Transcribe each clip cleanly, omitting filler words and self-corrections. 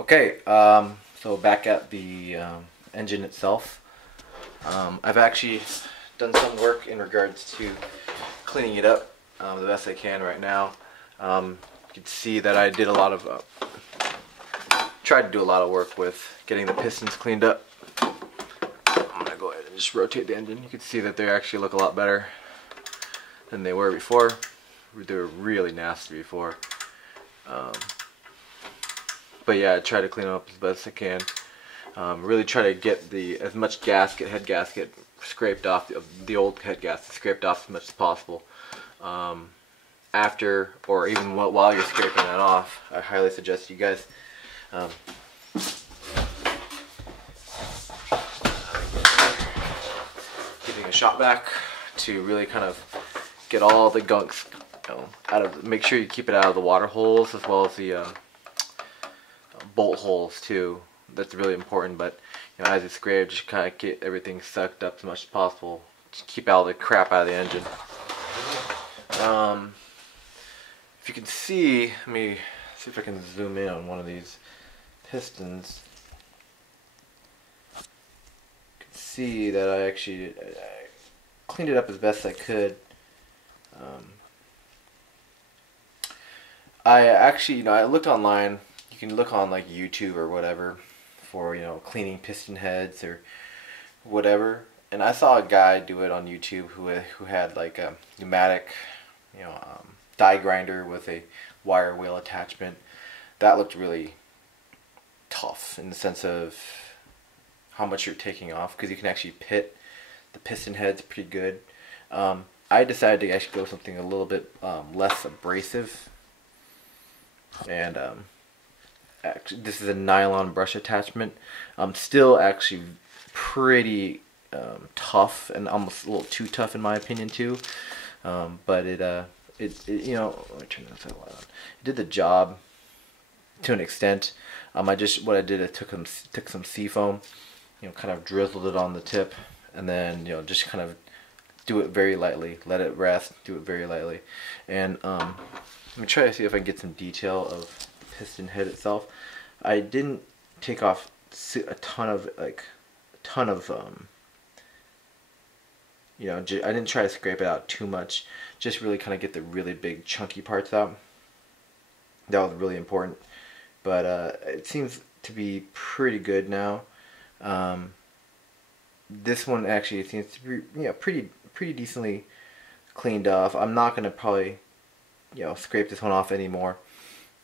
Okay, so back at the engine itself, I've actually done some work in regards to cleaning it up the best I can right now. You can see that I did a lot of, tried to do a lot of work with getting the pistons cleaned up. I'm gonna go ahead and just rotate the engine. You can see that they actually look a lot better than they were before. They were really nasty before. But yeah, I try to clean them up as best I can. Really try to get as much head gasket scraped off, the old head gasket scraped off as much as possible. After, or even while you're scraping that off, I highly suggest you guys giving a shot vac to really kind of get all the gunks out of. Make sure you keep it out of the water holes as well as the bolt holes too. That's really important. But as you scrape, just kind of get everything sucked up as much as possible. Just keep all the crap out of the engine. If you can see, let me see if I can zoom in on one of these pistons. You can see that I actually cleaned it up as best I could. I actually, I looked online. You can look on like YouTube or whatever for cleaning piston heads or whatever, and I saw a guy do it on YouTube who had like a pneumatic die grinder with a wire wheel attachment. That looked really tough in the sense of how much you're taking off, because you can actually pit the piston heads pretty good. I decided to actually go something a little bit less abrasive, and actually, this is a nylon brush attachment. Still actually pretty tough, and almost a little too tough in my opinion too. But it let me turn this light on. It did the job to an extent. What I did, I took some seafoam, kind of drizzled it on the tip, and then just kind of do it very lightly. Let it rest. Do it very lightly, and let me try to see if I can get some detail of the piston head itself. I didn't take off a ton of I didn't try to scrape it out too much. Just really kind of get the really big chunky parts out. That was really important. But it seems to be pretty good now. This one actually seems to be pretty decently cleaned off. I'm not gonna probably scrape this one off anymore.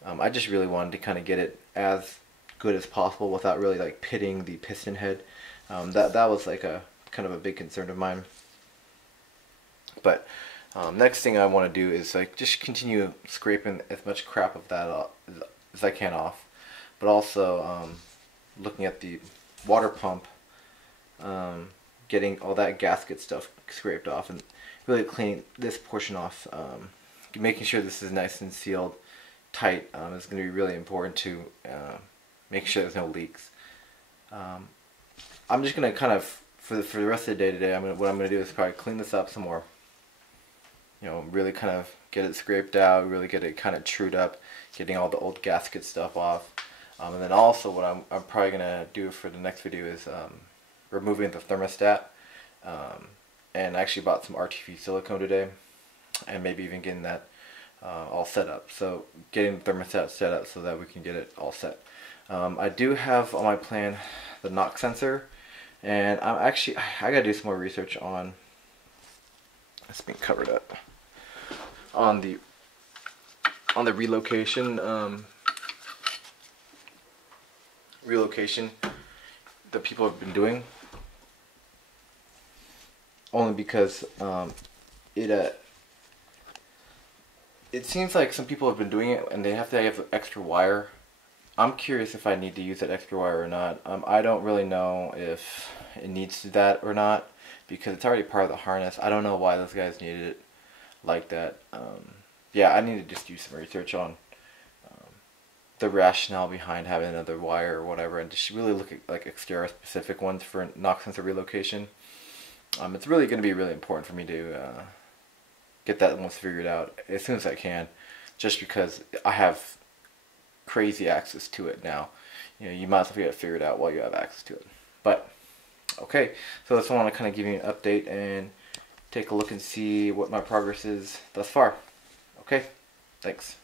I just really wanted to kind of get it as good as possible without really like pitting the piston head. That was like a kind of a big concern of mine. But next thing I want to do is like just continue scraping as much crap of that as I can off, but also looking at the water pump, getting all that gasket stuff scraped off, and really cleaning this portion off, making sure this is nice and sealed tight is going to be really important to make sure there's no leaks. I'm just going to kind of for the rest of the day today, what I'm going to do is probably clean this up some more. Really kind of get it scraped out, really get it kind of trued up, getting all the old gasket stuff off. And then also what I'm probably going to do for the next video is removing the thermostat. And I actually bought some RTV silicone today, and maybe even getting that all set up. So getting the thermostat set up so that we can get it all set. I do have on my plan the knock sensor, and I gotta do some more research on. It's being covered up on the relocation that people have been doing, only because it seems like some people have been doing it and they have to have extra wire. I'm curious if I need to use that extra wire or not. I don't really know if it needs that or not, because it's already part of the harness. I don't know why those guys needed it like that. Yeah, I need to just do some research on the rationale behind having another wire or whatever, and just really look at like Xterra specific ones for knock sensor relocation. It's really going to be really important for me to get that one figured out as soon as I can, just because I have crazy access to it now. You know, you might as well get it figured out while you have access to it. But okay, so I just want to kind of give you an update and take a look and see what my progress is thus far. Okay, thanks.